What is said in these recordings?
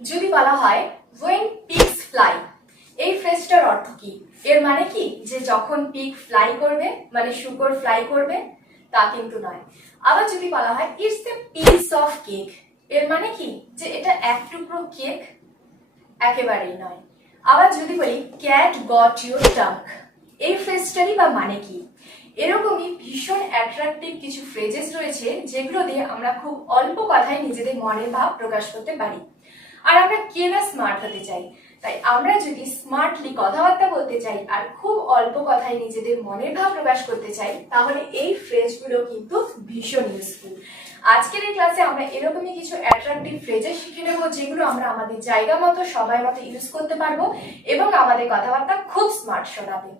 যদি বলা হয় ওয়েন পিকস ফ্লাই এই ফ্রেজটার অর্থ কি? এর মানে কি? যে যখন পিক ফ্লাই করবে মানে শুকর ফ্লাই করবে, তা কিন্তু নয়। আবার যদি বলা হয় it's a piece of cake এর মানে কি? যে এটা এক টুকরো কেক একেবারেই নয়। আবার যদি বলি ক্যাট গট ইউর টাঙ্ক এই ফ্রেজটারই বা মানে কি? এরকমই ভীষণ অ্যাট্রাকটিভ কিছু ফ্রেজেস রয়েছে, যেগুলো দিয়ে আমরা খুব অল্প কথায় নিজেদের মনের ভাব প্রকাশ করতে পারি। আর আমরা কে না স্মার্ট হতে চাই? তাই আমরা যদি স্মার্টলি কথাবার্তা বলতে চাই আর খুব অল্প কথায় নিজেদের মনের ভাব প্রকাশ করতে চাই, তাহলে এই ফ্রেজগুলো কিন্তু ভীষণ ইউজফুল আজকের এই ক্লাসে আমরা এরকমই কিছু অ্যাট্রাকটিভ ফ্রেজেস শিখে নেব যেগুলো আমরা আমাদের জায়গা মতো, সবাই মতো ইউজ করতে পারব এবং আমাদের কথাবার্তা খুব স্মার্ট শোনাবে।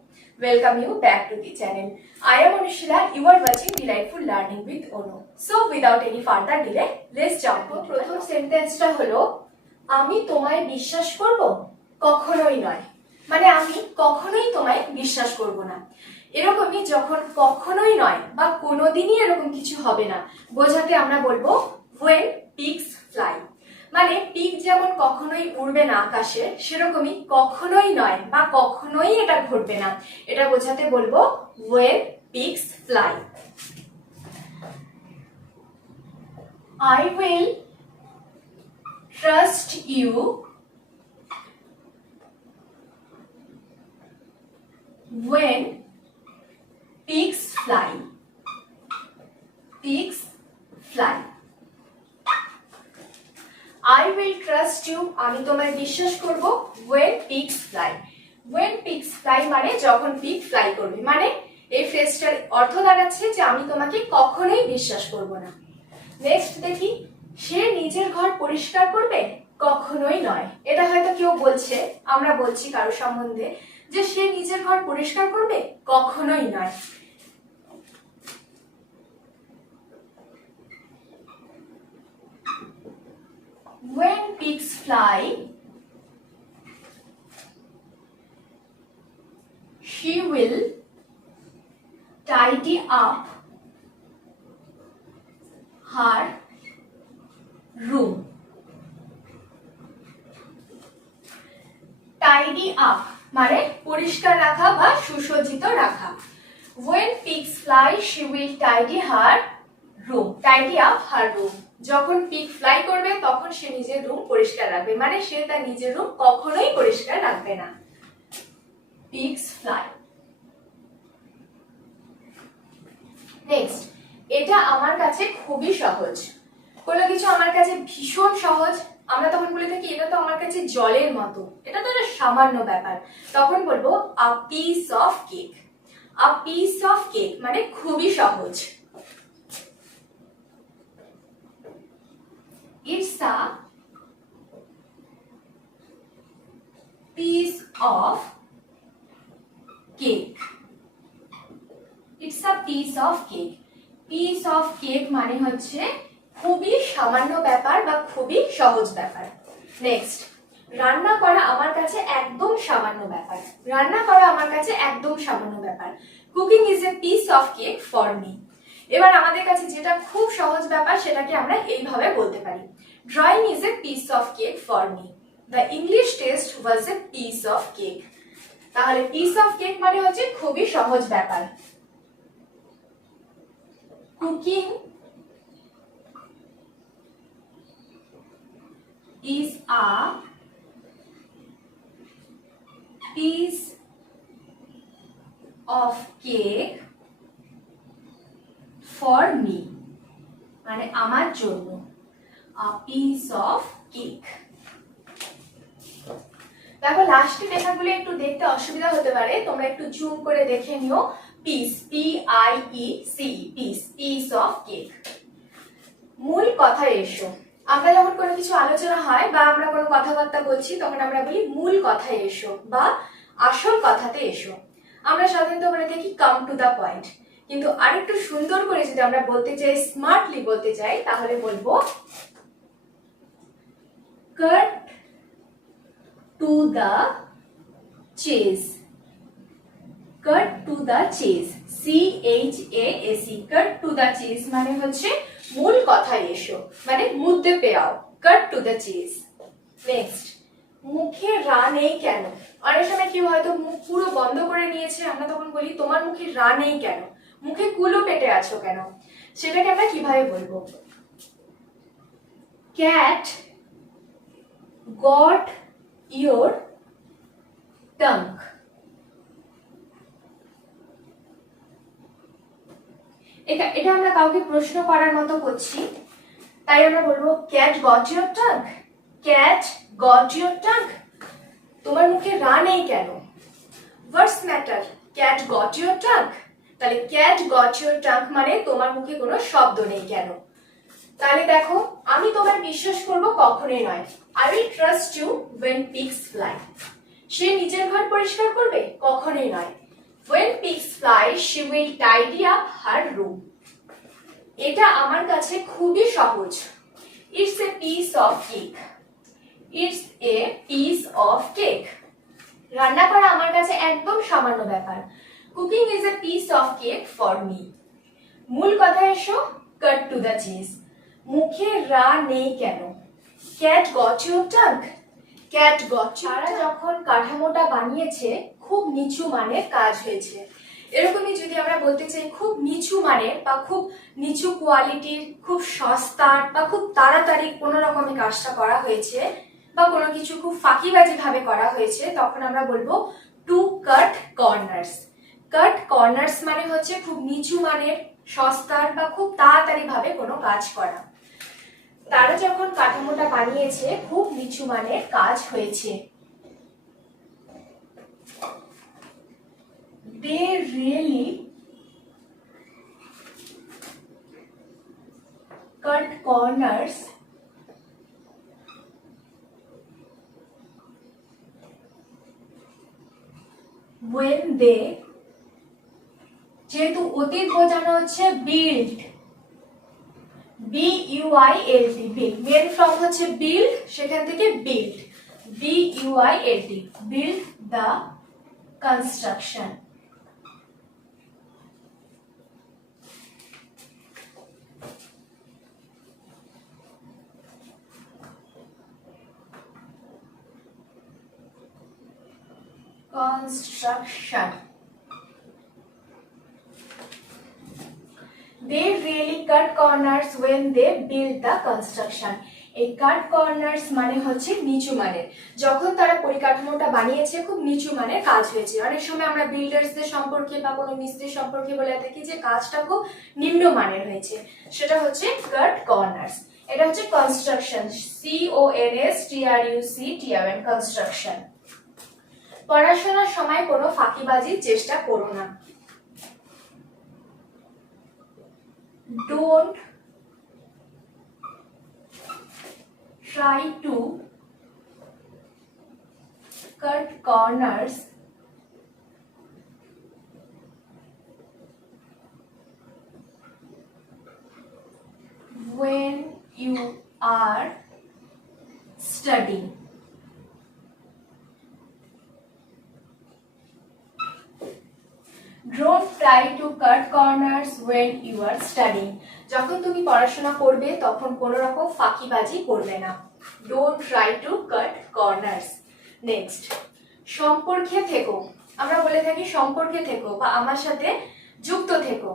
Welcome you back to the channel I am Anushila you are watching delightful learning with Anu so without any further delay let's jump প্রথম সেন্টেন্সটা হলো আমি তোমায় বিশ্বাস করব? কখনোই নয়। মানে আমি কখনোই তোমায় বিশ্বাস করব না। এরকমই যখন কখনোই নয় বা কোনোদিনই এরকম কিছু হবে না, বোঝাতে আমরা বলব ওয়েন পিকস ফ্লাই মানে পিক যেমন কখনোই উড়বে না আকাশে, সেরকমই কখনোই নয় বা কখনোই এটা ঘটবে না। এটা বোঝাতে বলব when pigs fly I will trust you when pigs fly. Pigs fly. I will trust you আমি তোমায় বিশ্বাস করব when pigs fly. when pigs fly মানে যখন পিগ ফ্লাই করবে মানে এই ফ্রেজটার অর্থ দাঁড়াচ্ছে যে আমি তোমাকে কখনোই বিশ্বাস করব না নেক্সট দেখি সে নিজের ঘর পরিষ্কার করবে? কখনোই নয়। এটা হয়তো কেউ বলছে আমরা বলছি কারও সম্বন্ধে যে সে নিজের ঘর পরিষ্কার করবে? কখনোই নয়। When pigs fly, she will tidy up her room. Tidy up মানে পরিষ্কার রাখা বা সুসজ্জিত রাখা। When pigs fly, she will tidy her room, tidy up her room যখন পিগ ফ্লাই করবে, তখন সে নিজের রুম পরিষ্কার রাখবে। মানে সে তার নিজের রুম কখনোই পরিষ্কার রাখবে না। পিগস ফ্লাই নেক্সট এটা আমার কাছে খুবই সহজ। কোনো কিছু আমার কাছে ভীষণ সহজ। আমরা তখন বলে থাকি, এটা তো আমার কাছে জলের মতো। এটা তো একটা সামান্য ব্যাপার। তখন বলব আ piece of cake a piece of cake মানে খুবই সহজ। It's a piece of cake it's a piece of cake piece of cake মানে হচ্ছে খুবই সামান্য ব্যাপার বা খুবই সহজ ব্যাপার। নেক্সট রান্না করা আমার কাছে একদম সামান্য ব্যাপার। রান্না করা আমার কাছে একদম সামান্য ব্যাপার। Cooking is a piece of cake for me এবার আমাদের কাছে যেটা খুব সহজ ব্যাপার, সেটাকে আমরা এইভাবে বলতে পারি। Drawing is a piece of cake for me the English test was a piece of cake তাহলে পিস অফ কেক মানে হচ্ছে খুবই সহজ ব্যাপার। Cooking is a piece of cake for me. মানে আমার জন্য, a piece of cake. দেখো লাস্টে লেখাগুলো একটু দেখতে অসুবিধা হতে পারে, তোমরা একটু জুম করে দেখে নিও। Piece P I E C piece piece of cake মূল কথা এসো। আমরা যখন কোনো কিছু আলোচনা হয় বা আমরা কোনো কথাবার্তা বলছি, তখন আমরা বলি, মূল কথায় এসো বা আসল কথাতে এসো। আমরা সাধারণত বলে থাকি কাম টু দা পয়েন্ট কিন্তু আরেকটু সুন্দর করে যদি আমরা বলতে চাই স্মার্টলি বলতে চাই তাহলে বলব কাট to the Chase cut to the Chase C H A S cut to the Chase মানে হচ্ছে মূল কথায় এসো মানে মুদ্দে পে আও, কাট টু দা চিজ। নেক্সট মুখে রা নেই কেন? অনেক সময় কেউ হয়তো মুখ পুরো বন্ধ করে নিয়েছে, আমরা তখন বলি, তোমার মুখে রা নেই কেন? মুখে কুলো পেটে আছো কেন? সেটাকে আমরা কীভাবে বলব? ক্যাট গট ইয়োর টাঙ্ক এটা এটা আমরা কাউকে প্রশ্ন করার মতো করছি। তাই আমরা বলব cat got your tongue cat got your tongue তোমার মুখে রা নেই কেন? What's matter cat got your tongue তাহলে ক্যাট গট ইয়োর টাঙ্ক মানে তোমার মুখে কোনো শব্দ নেই কেন? তাহলে দেখো, আমি তোমার বিশ্বাস করব কখনোই নয়। I will trust you when pigs fly সে নিজের ঘর পরিষ্কার করবে? কখনোই নয়। When pigs fly she will tidy up her room এটা আমার কাছে খুবই সহজ। It's a piece of cake it's a piece of cake রান্না করা আমার কাছে একদম সামান্য ব্যাপার। Cooking is a piece of cake for me মূল কথা এসো কাট টু দ্য চিজ মুখে রা নেই কেন? Cat got your tongue cat got তারা যখন কাঠামোটা বানিয়েছে খুব নিচু মানের কাজ হয়েছে। এরকমই যদি আমরা বলতে চাই, খুব নিচু মানের বা খুব নিচু কোয়ালিটির খুব সস্তার বা খুব তাড়াতাড়ি কোনো রকমের কাজটা করা হয়েছে বা কোনো কিছু খুব ফাঁকিবাজি ভাবে করা হয়েছে, তখন আমরা বলব two cut corners cut corners মানে হচ্ছে খুব নিচু মানের, সস্তার বা খুব তাড়াতাড়ি ভাবে কোনো কাজ করা। তারা যখন কাঠামোটা বানিয়েছে, খুব নিচু মানের কাজ হয়েছে। They really cut corners. When they, যেহেতু অতীত বোঝানো হচ্ছে build B U I L T build main form হচ্ছে বিল্ড সেখান থেকে build B U I L T build the construction construction. They really cut corners when they build the construction. এই কাট corners মানে হচ্ছে নিচু মানের। যখন তারা পরিকাঠামোটা বানিয়েছে, খুব নিচু মানের কাজ হয়েছে। অনেক সময় আমরা বিল্ডার্সদের সম্পর্কে বা কোনো মিস্ত্রি সম্পর্কে বলে থাকি যে কাজটা খুব নিম্ন মানের হয়েছে। সেটা হচ্ছে কাট কর্নার্স এটা হচ্ছে construction C O N S T R U C T R N construction পড়াশোনার সময় কোনো ফাঁকিবাজির চেষ্টা করো না। Don't try to cut corners when you are studying Don't try to cut corners when you are studying. যখন তুমি পড়াশোনা করবে, তখন কোনো রকম ফাঁকিবাজি করবে না। Don't try to cut corners next সম্পর্কে থেকো। আমরা বলে থাকি সম্পর্কে থেকো বা আমার সাথে যুক্ত থেকো।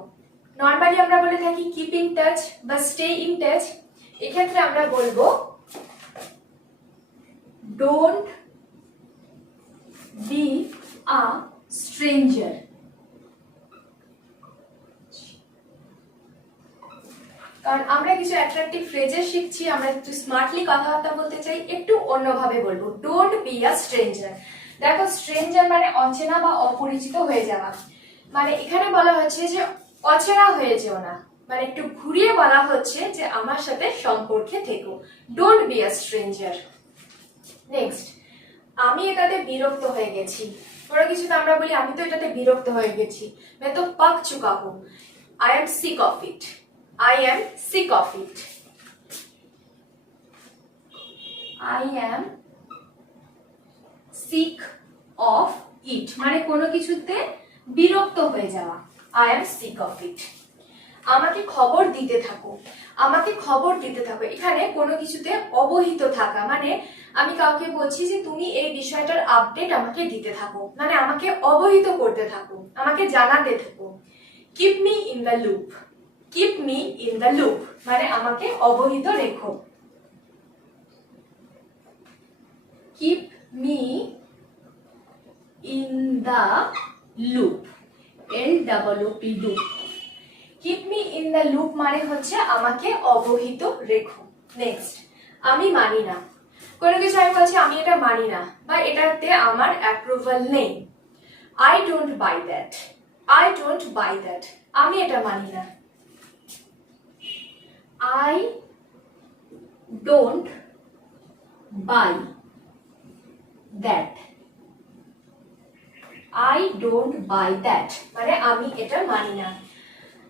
নর্মালি আমরা বলে থাকি কিপ ইন টাচ বা স্টে ইন টাচ এক্ষেত্রে আমরা বলব ডোন্ট বি আ স্ট্রেঞ্জার কারণ আমরা কিছু অ্যাট্রাকটিভ ফ্রেজে শিখছি, আমরা একটু স্মার্টলি কথাবার্তা বলতে চাই, একটু অন্যভাবে বলব। ডোন্ট বি আ স্ট্রেঞ্জার দেখো স্ট্রেঞ্জার মানে অচেনা বা অপরিচিত হয়ে যাওয়া। মানে এখানে বলা হচ্ছে যে অচেনা হয়ে যেও না। মানে একটু ঘুরিয়ে বলা হচ্ছে যে আমার সাথে সম্পর্কে থেকো। Don't be a stranger next আমি এটাতে বিরক্ত হয়ে গেছি। কোনো কিছুতে আমরা বলি, আমি তো এটাতে বিরক্ত হয়ে গেছি। মানে তো পাক চুকা I am sick of it I am sick of it. I am sick of it. মানে কোনো কিছুতে বিরক্ত হয়ে যাওয়া। I am sick of it. আমাকে খবর দিতে থাকো। আমাকে খবর দিতে থাকো। এখানে কোনো কিছুতে অবহিত থাকা। মানে আমি কাউকে বলছি যে তুমি এই বিষয়টার আপডেট আমাকে দিতে থাকো। মানে আমাকে অবহিত করতে থাকো। আমাকে জানাতে থাকো। Keep me in the loop keep me in the loop মানে আমাকে অবহিত রেখো। Keep me in the loop L double P loop keep me in the loop মানে হচ্ছে আমাকে অবহিত রেখো। নেক্সট আমি মানি না। কোনো কিছু আমি বলছি, আমি এটা মানি না, বা এটাতে আমার অ্যাপ্রুভাল নেই। I don't buy that I don't buy that আমি এটা মানি না। I don't buy that I don't buy that মানে আমি এটা মানি না।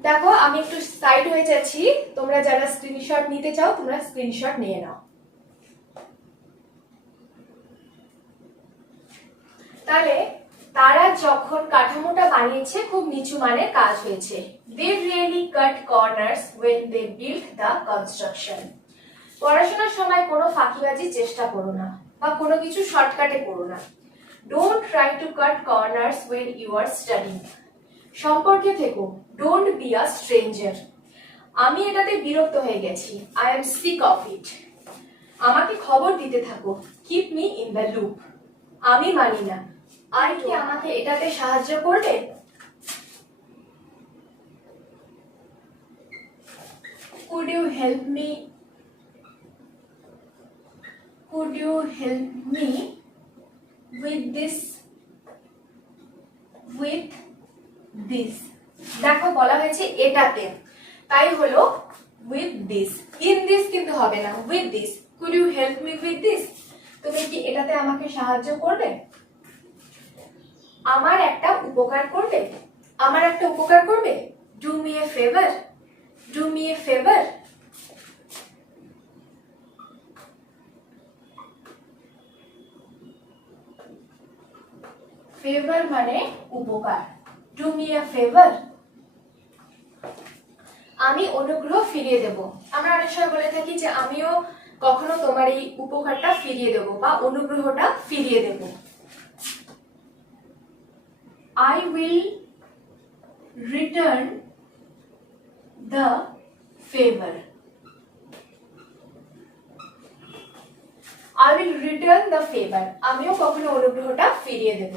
দেখো, আমি একটু সাইড হয়ে যাচ্ছি। তোমরা যারা স্ক্রিনশট নিতে চাও, তোমরা স্ক্রিনশট নিয়ে নাও। তাহলে তারা যখন কাঠামোটা বানিয়েছে, খুব নিচু মানের কাজ হয়েছে। They really cut corners when they build the construction পড়াশোনার সময় কোনো ফাঁকিবাজি চেষ্টা করো না বা কোনো কিছু শর্টকাটে করো না। Don't try to cut corners when you are studying সম্পর্কে থেকো ডোন্ট বি আ স্ট্রেঞ্জার আমি এটাতে বিরক্ত হয়ে গেছি। I am sick of it আমাকে খবর দিতে থাকো। Keep me in the loop আমি মানি না। আই কি আমাকে এটাতে সাহায্য করবে? Could you help me could you help me with this with this দেখো, বলা হয়েছে এটাতে। তাই হলো উইথ দিস ইন দিস কিন্তু হবে না। With this could you help me with this তুমি কি এটাতে আমাকে সাহায্য করবে? আমার একটা উপকার করবে? আমার একটা উপকার করবে? Do me a favour do me a favour favour মানে উপকার। ডু মি আ ফেভার আমি অনুগ্রহ ফিরিয়ে দেব। আমরা অনেক সময় বলে থাকি যে আমিও কখনো তোমার এই উপকারটা ফিরিয়ে দেব বা অনুগ্রহটা ফিরিয়ে দেব। I will return the favour I will return the favour আমিও কখনো অনুগ্রহটা ফিরিয়ে দেব।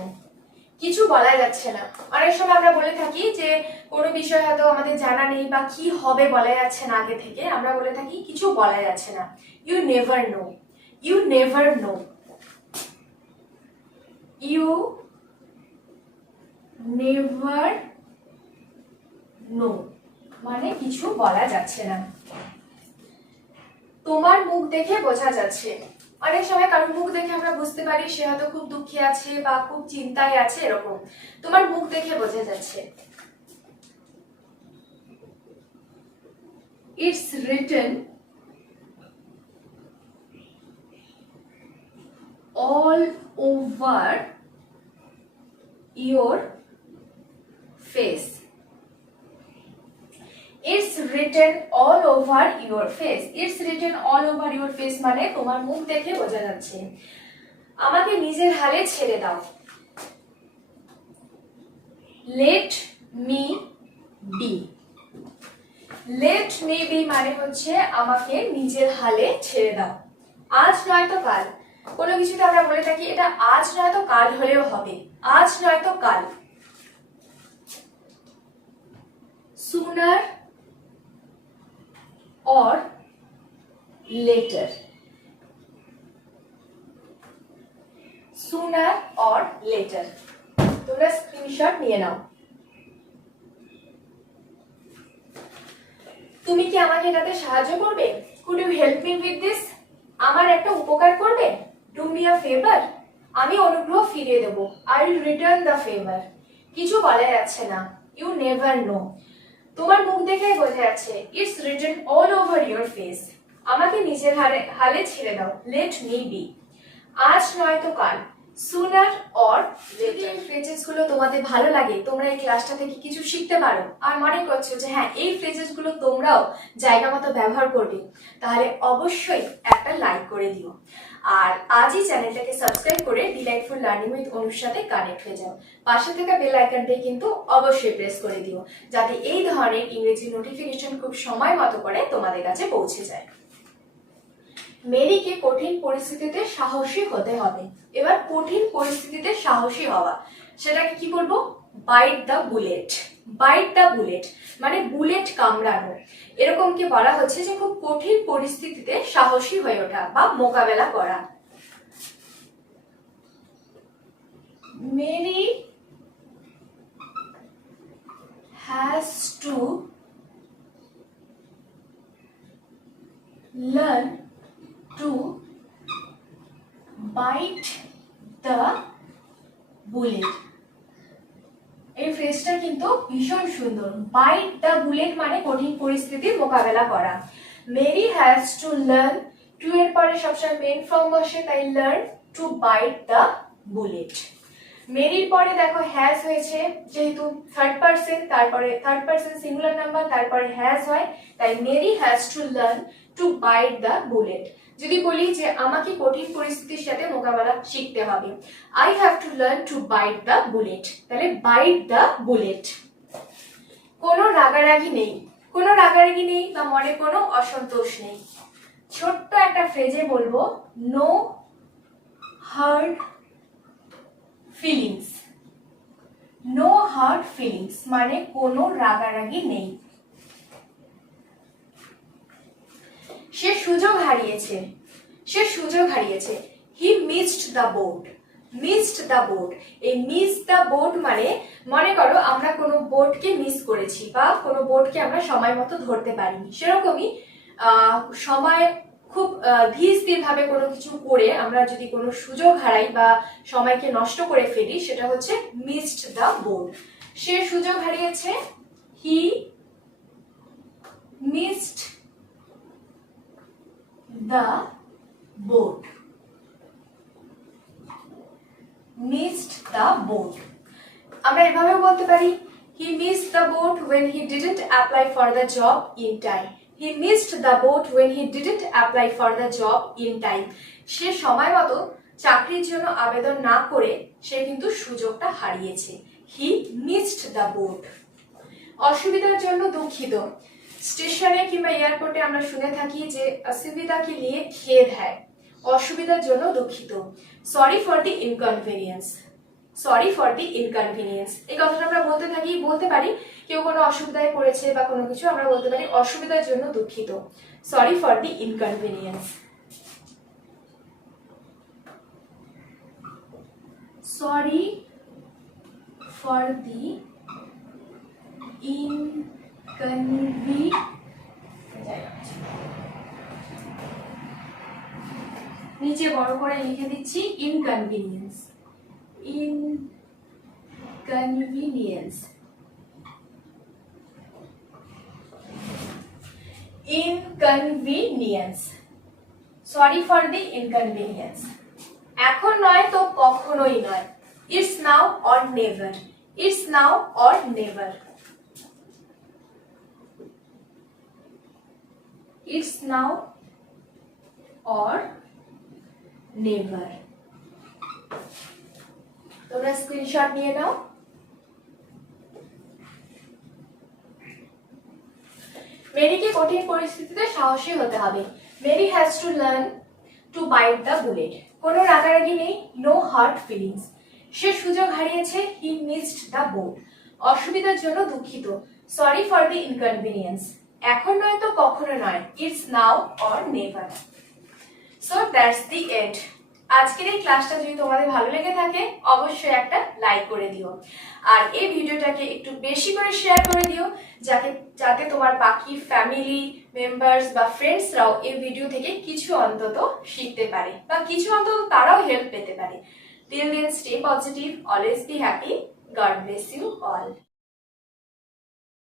কিছু বলা যাচ্ছে না। অনেক সময় আমরা বলে থাকি যে, কোনো বিষয় হয়তো আমাদের জানা নেই বা কি হবে বলা যাচ্ছে না আগে থেকে। আমরা বলে থাকি, কিছু বলা যাচ্ছে না। You never know you never know you never know মানে কিছু বলা যাচ্ছে না। তোমার মুখ দেখে বোঝা যাচ্ছে। অনেক সময় কারোর মুখ দেখে আমরা বুঝতে পারি, সে হয়তো খুব দুঃখে আছে বা খুব চিন্তায় আছে, এরকম। তোমার মুখ দেখে বোঝা যাচ্ছে। It's written all over your face it's written all over your face it's written all over your face মানে তোমার মুখ দেখে বোঝা যাচ্ছে। আমাকে নিজের হালে ছেড়ে দাও। Let me be let me be মানে হচ্ছে আমাকে নিজের হালে ছেড়ে দাও। আজ নয়তো কাল। কোনো কিছুতে আমরা বলে থাকি, এটা আজ নয়তো কাল হলেও হবে। আজ নয়তো কাল। Sooner or later? Sooner or later? তোমরা স্ক্রিনশট নিয়ে নাও। তুমি কি আমাকে এটাতে সাহায্য করবে? Could you help me with this আমার একটা উপকার করবে? ডু মি আ ফেভার আমি অনুগ্রহ ফিরিয়ে দেব। I will return the favour কিছু বলা যাচ্ছে না। ইউ নেভার নো তোমার মুখ দেখে বোঝা যাচ্ছে it's written all over your face আমাকে নিজের হারে হালে ছেড়ে দাও লেট মি বি আজ নয়তো কাল সুনার অর এই ফ্রেজেসগুলো তোমাদের ভালো লাগে, তোমরা এই ক্লাসটা থেকে কিছু শিখতে পারো। আর মনে করছ যে হ্যাঁ এই ফ্রেজেসগুলো তোমরাও জায়গা মতো ব্যবহার করবে, তাহলে অবশ্যই একটা লাইক করে দিও। আর আজই চ্যানেলটাকে সাবস্ক্রাইব করে ডিলাইটফুল লার্নিং উইথ সাথে কানেক্ট হয়ে যাও। পাশে থাকা বেল আইকনটি কিন্তু অবশ্যই প্রেস করে দিও, যাতে এই ধরনের ইংরেজি নোটিফিকেশন খুব সময় মতো করে তোমাদের কাছে পৌঁছে যায়। মেরিকে কঠিন পরিস্থিতিতে সাহসী হতে হবে। এবার কঠিন পরিস্থিতিতে সাহসী হওয়া। সেটাকে কি বলব? Bite the bullet bite the bullet মানে বুলেট কামড়ানো। এরকম কি বলা হচ্ছে যে খুব কঠিন পরিস্থিতিতে সাহসী হয়ে ওঠা বা মোকাবেলা করা। Mary has to learn to bite the bullet. এই ফ্রেজটা কিন্তু ভীষণ সুন্দর। বাইট দ্য বুলেট মানে কঠিন পরিস্থিতির মোকাবেলা করা। Mary has to learn to এর পরে সবসময় মেন ফর্ম বসে তাই learn to bite the bullet মেরির পরে দেখো হ্যাজ হয়েছে, যেহেতু থার্ড পার্সন তারপরে থার্ড পার্সন সিঙ্গুলার নাম্বার তারপরে হ্যাজ হয়, তাই Mary has to learn to bite the bullet যদি বলি যে আমাকে কঠিন পরিস্থিতির সাথে মোকাবেলা শিখতে হবে। I have to learn to bite the bullet তাহলে বাইট দ্য বুলেট কোনো রাগারাগি নেই। কোনো রাগারাগি নেই বা মনে কোনো অসন্তোষ নেই। ছোট্ট একটা ফ্রেজে বলব no hard feelings no hard feelings মানে কোনো রাগারাগি নেই। সে সুযোগ হারিয়েছে। সে সুযোগ হারিয়েছে। He missed the boat missed the boat এই মিস দ্য বোট মানে মনে করো আমরা কোনো বোটকে মিস করেছি বা কোনো বোটকে আমরা সময় মতো ধরতে পারিনি। সেরকমই সময় খুব ধীর স্থির ভাবে কোনো কিছু করে আমরা যদি কোনো সুযোগ হারাই বা সময়কে নষ্ট করে ফেলি, সেটা হচ্ছে মিসড দ্য বোট সে সুযোগ হারিয়েছে। He missed the boat missed the boat আমরা এভাবে বলতে পারি he missed the boat when he didn't apply for the job in time he missed the boat when he didn't apply for the job in time সে সময় মতো চাকরির জন্য আবেদন না করে সে কিন্তু সুযোগটা হারিয়েছে he missed the boat অসুবিধার জন্য দুঃখিত স্টেশনে কিংবা এয়ারপোর্টে আমরা শুনে থাকি যে অসুবিধা নিয়ে খেদ হ্যায় অসুবিধার জন্য দুঃখিত। Sorry for the inconvenience sorry for the inconvenience এই কথাটা আমরা বলতে থাকি, বলতে পারি, কেউ কোনো অসুবিধায় পড়েছে বা কোনো কিছু, আমরা বলতে পারি অসুবিধার জন্য দুঃখিত। Sorry for the inconvenience sorry for the inconvenience নিচে বড় করে লিখে দিচ্ছি inconvenience inconvenience inconvenience sorry for the inconvenience এখন নয় তো কখনোই নয়। It's now or never it's now or never it's now or never তোমরা স্ক্রিনশট নিয়ে নাও। মেরিকে কঠিন পরিস্থিতিতে সাহসী হতে হবে। Mary has to learn to bite the bullet কোনো রাগারাগি নেই নো হার্ট ফিলিংস সে সুযোগ হারিয়েছে হি মিসড দ্য বোট অসুবিধার জন্য দুঃখিত। সরি ফর দি ইনকনভিনিয়েন্স এখন নয় তো কখনো নয় it's now or never so that's the end আজকের এই ক্লাসটা যদি তোমাদের ভালো লেগে থাকে, অবশ্যই একটা লাইক করে দিও। আর এই ভিডিওটাকে একটু বেশি করে শেয়ার করে দিও, যাতে যাতে তোমার বাকি ফ্যামিলি মেম্বার্স বা ফ্রেন্ডসরাও এই ভিডিও থেকে কিছু অন্তত শিখতে পারে, বা কিছু অন্তত তারাও হেল্প পেতে পারে। Till then stay positive always be happy God bless you all